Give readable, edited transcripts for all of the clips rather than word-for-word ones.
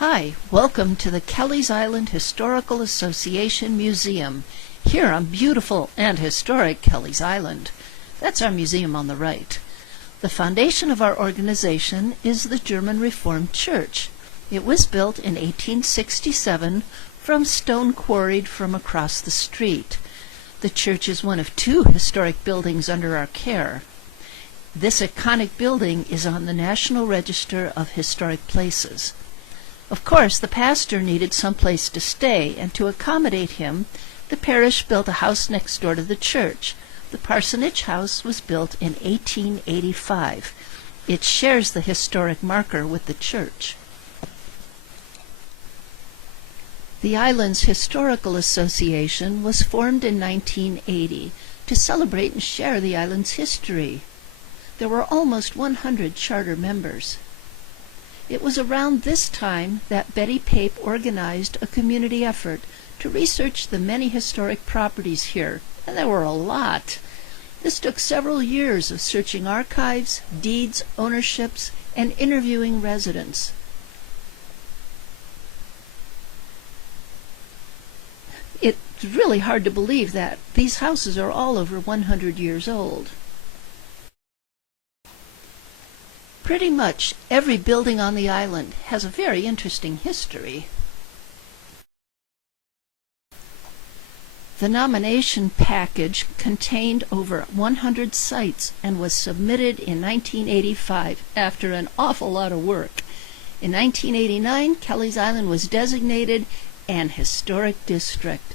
Hi, welcome to the Kelleys Island Historical Association Museum, here on beautiful and historic Kelleys Island. That's our museum on the right. The foundation of our organization is the German Reformed Church. It was built in 1867 from stone quarried from across the street. The church is one of two historic buildings under our care. This iconic building is on the National Register of Historic Places. Of course, the pastor needed some place to stay, and to accommodate him, the parish built a house next door to the church. The parsonage house was built in 1885. It shares the historic marker with the church. The island's Historical Association was formed in 1980 to celebrate and share the island's history. There were almost 100 charter members. It was around this time that Betty Pape organized a community effort to research the many historic properties here, and there were a lot. This took several years of searching archives, deeds, ownerships, and interviewing residents. It's really hard to believe that these houses are all over 100 years old. Pretty much every building on the island has a very interesting history. The nomination package contained over 100 sites and was submitted in 1985 after an awful lot of work. In 1989, Kelleys Island was designated an historic district,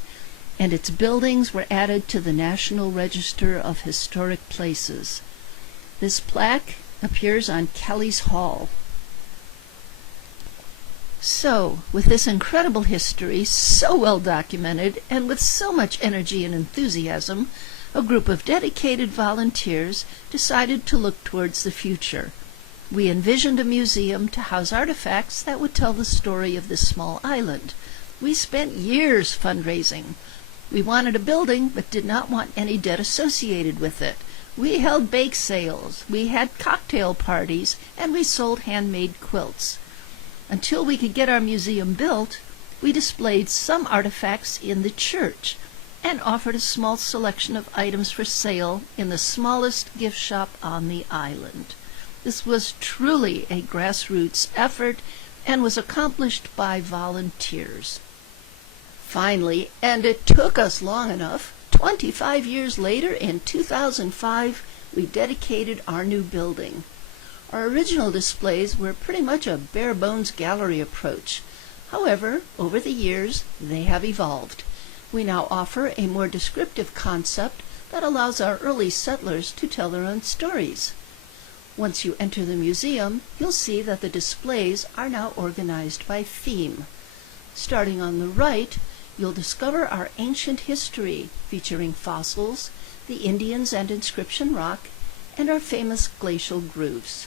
and its buildings were added to the National Register of Historic Places. This plaque appears on Kelleys Hall. So, with this incredible history, so well documented, and with so much energy and enthusiasm, a group of dedicated volunteers decided to look towards the future. We envisioned a museum to house artifacts that would tell the story of this small island. We spent years fundraising. We wanted a building, but did not want any debt associated with it. We held bake sales, we had cocktail parties, and we sold handmade quilts. Until we could get our museum built, we displayed some artifacts in the church and offered a small selection of items for sale in the smallest gift shop on the island. This was truly a grassroots effort and was accomplished by volunteers. Finally, and it took us long enough, 25 years later, in 2005, we dedicated our new building. Our original displays were pretty much a bare-bones gallery approach. However, over the years, they have evolved. We now offer a more descriptive concept that allows our early settlers to tell their own stories. Once you enter the museum, you'll see that the displays are now organized by theme. Starting on the right, you'll discover our ancient history, featuring fossils, the Indians and inscription rock, and our famous glacial grooves.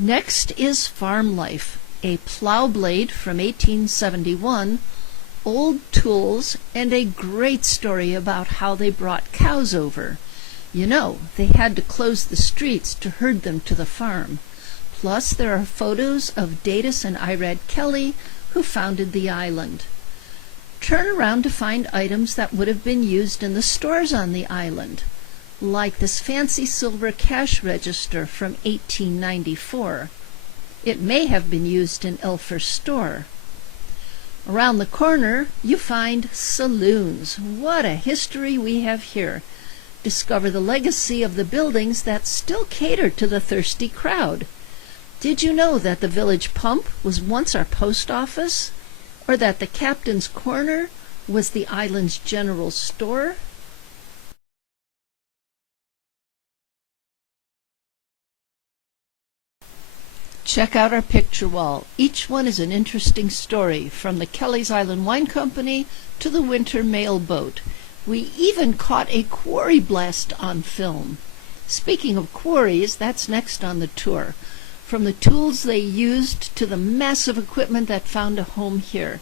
Next is Farm Life, a plow blade from 1871, old tools, and a great story about how they brought cows over. You know, they had to close the streets to herd them to the farm. Plus, there are photos of Datus and Irad Kelly, who founded the island. Turn around to find items that would have been used in the stores on the island, like this fancy silver cash register from 1894. It may have been used in Elfer's store. Around the corner, you find saloons. What a history we have here. Discover the legacy of the buildings that still cater to the thirsty crowd. Did you know that the village pump was once our post office? Or that the Captain's Corner was the island's general store? Check out our picture wall. Each one is an interesting story, from the Kelleys Island Wine Company to the winter mail boat. We even caught a quarry blast on film. Speaking of quarries, that's next on the tour. From the tools they used to the massive equipment that found a home here.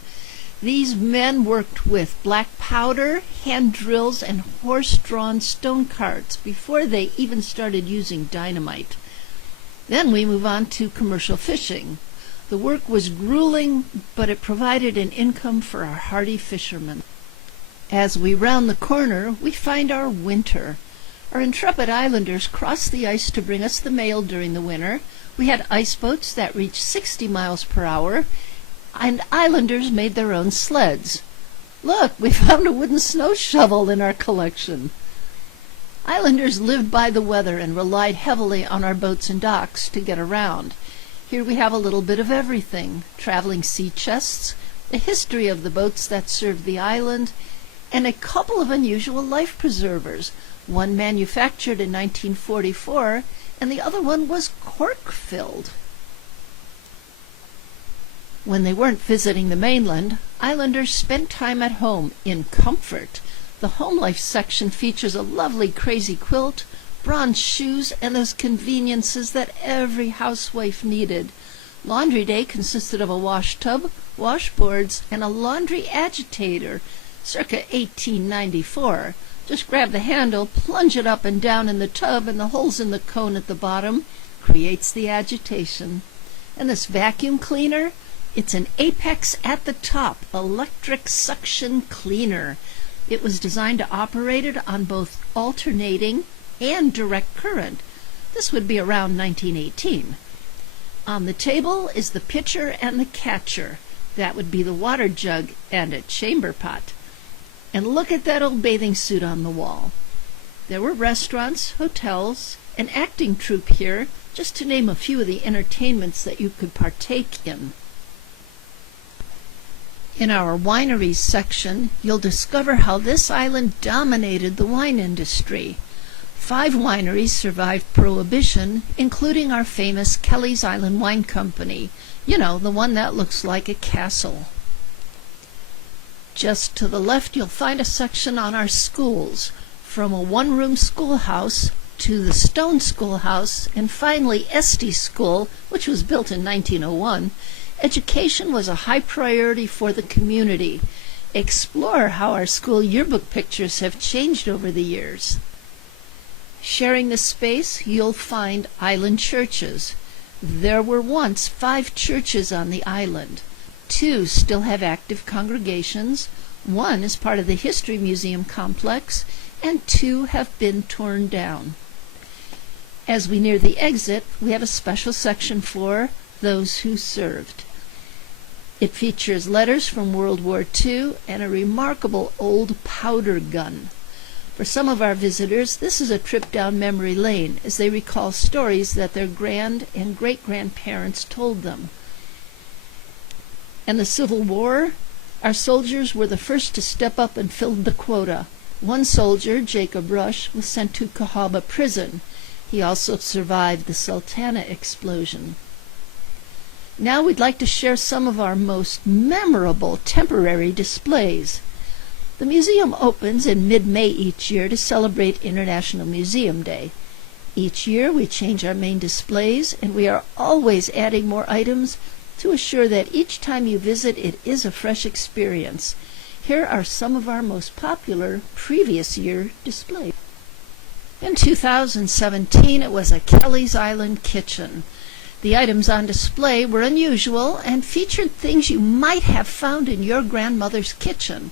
These men worked with black powder, hand drills, and horse-drawn stone carts before they even started using dynamite. Then we move on to commercial fishing. The work was grueling, but it provided an income for our hardy fishermen. As we round the corner, we find our winter. Our intrepid islanders crossed the ice to bring us the mail during the winter. We had ice boats that reached 60 miles per hour, and islanders made their own sleds. Look, we found a wooden snow shovel in our collection. Islanders lived by the weather and relied heavily on our boats and docks to get around. Here we have a little bit of everything: traveling sea chests, the history of the boats that served the island, and a couple of unusual life preservers, one manufactured in 1944 and the other one was cork-filled. When they weren't visiting the mainland, islanders spent time at home in comfort. The home life section features a lovely crazy quilt, bronze shoes, and those conveniences that every housewife needed. Laundry day consisted of a wash tub, washboards, and a laundry agitator, circa 1894. Just grab the handle, plunge it up and down in the tub, and the holes in the cone at the bottom creates the agitation. And this vacuum cleaner, it's an Apex at the top electric suction cleaner. It was designed to operate it on both alternating and direct current. This would be around 1918. On the table is the pitcher and the catcher. That would be the water jug and a chamber pot. And look at that old bathing suit on the wall. There were restaurants, hotels, an acting troupe here, just to name a few of the entertainments that you could partake in. In our wineries section, you'll discover how this island dominated the wine industry. 5 wineries survived Prohibition, including our famous Kelleys Island Wine Company. You know, the one that looks like a castle. Just to the left, you'll find a section on our schools, from a one-room schoolhouse to the stone schoolhouse, and finally Estes School, which was built in 1901. Education was a high priority for the community. Explore how our school yearbook pictures have changed over the years. Sharing this space, you'll find island churches. There were once 5 churches on the island. 2 still have active congregations, 1 is part of the History Museum complex, and 2 have been torn down. As we near the exit, we have a special section for those who served. It features letters from World War II and a remarkable old powder gun. For some of our visitors, this is a trip down memory lane as they recall stories that their grand and great-grandparents told them. And the Civil War, our soldiers were the first to step up and fill the quota. One soldier, Jacob Rush, was sent to Cahaba prison. He also survived the Sultana explosion. Now we'd like to share some of our most memorable temporary displays. The museum opens in mid-May each year to celebrate International Museum Day. Each year we change our main displays, and we are always adding more items to assure that each time you visit it is a fresh experience. Here are some of our most popular previous year displays. In 2017 it was a Kelleys Island kitchen. The items on display were unusual and featured things you might have found in your grandmother's kitchen.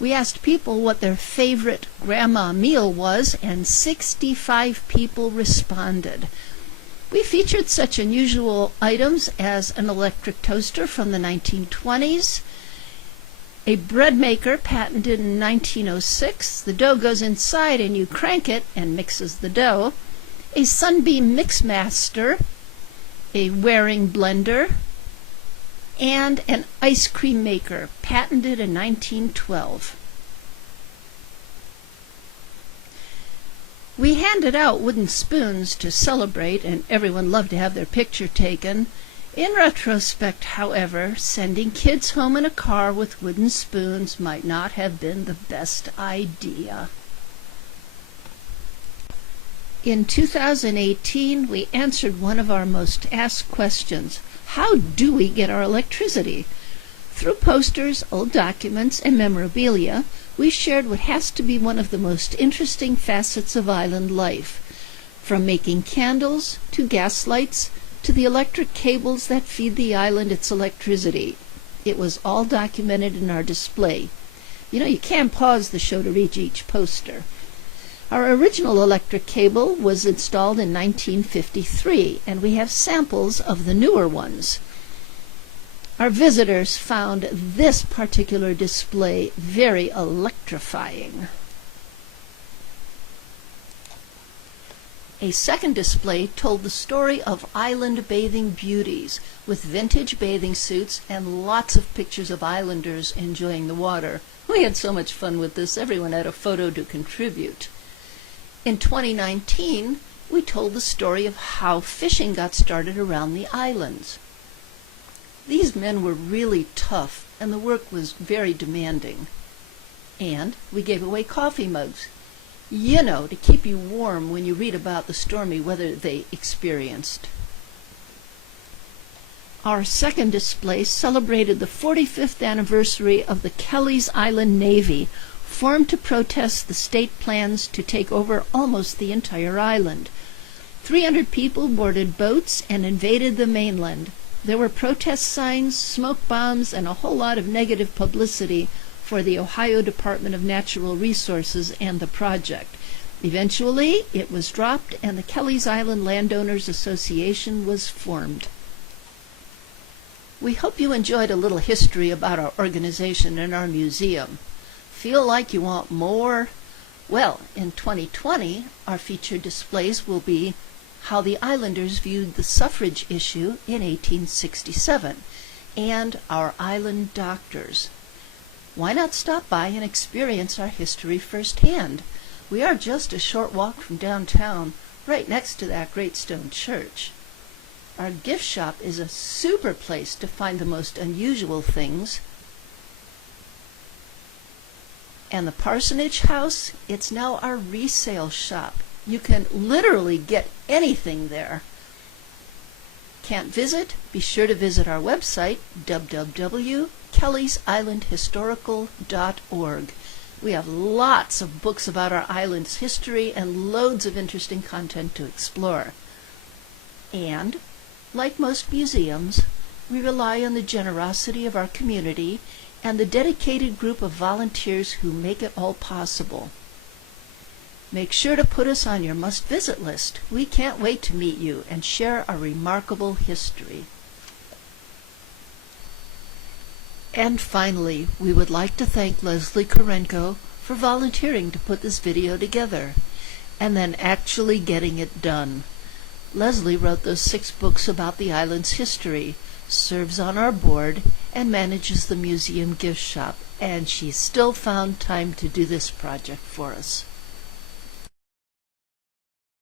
We asked people what their favorite grandma meal was, and 65 people responded. We featured such unusual items as an electric toaster from the 1920s, a bread maker patented in 1906. The dough goes inside and you crank it and mixes the dough, a Sunbeam Mixmaster, a Waring blender, and an ice cream maker patented in 1912. We handed out wooden spoons to celebrate, and everyone loved to have their picture taken. In retrospect, however, sending kids home in a car with wooden spoons might not have been the best idea. In 2018, we answered one of our most asked questions: how do we get our electricity? Through posters, old documents, and memorabilia, we shared what has to be one of the most interesting facets of island life. From making candles to gas lights to the electric cables that feed the island its electricity. It was all documented in our display. You can pause the show to read each poster. Our original electric cable was installed in 1953, and we have samples of the newer ones. Our visitors found this particular display very electrifying. A second display told the story of island bathing beauties, with vintage bathing suits and lots of pictures of islanders enjoying the water. We had so much fun with this, everyone had a photo to contribute. In 2019, we told the story of how fishing got started around the islands. These men were really tough, and the work was very demanding. And we gave away coffee mugs, to keep you warm when you read about the stormy weather they experienced. Our second display celebrated the 45th anniversary of the Kelleys Island Navy, formed to protest the state plans to take over almost the entire island. 300 people boarded boats and invaded the mainland. There were protest signs, smoke bombs, and a whole lot of negative publicity for the Ohio Department of Natural Resources and the project. Eventually, it was dropped and the Kelleys Island Landowners Association was formed. We hope you enjoyed a little history about our organization and our museum. Feel like you want more? Well, in 2020, our featured displays will be how the islanders viewed the suffrage issue in 1867 and our island doctors. Why not stop by and experience our history firsthand? We are just a short walk from downtown, right next to that great stone church. Our gift shop is a super place to find the most unusual things. And the Parsonage House, it's now our resale shop. You can literally get anything there. Can't visit? Be sure to visit our website, www.kelleysislandhistorical.org. We have lots of books about our island's history and loads of interesting content to explore. And, like most museums, we rely on the generosity of our community and the dedicated group of volunteers who make it all possible. Make sure to put us on your must-visit list. We can't wait to meet you and share our remarkable history. And finally, we would like to thank Leslie Korenko for volunteering to put this video together, and then actually getting it done. Leslie wrote those 6 books about the island's history, serves on our board, and manages the museum gift shop, and she still found time to do this project for us.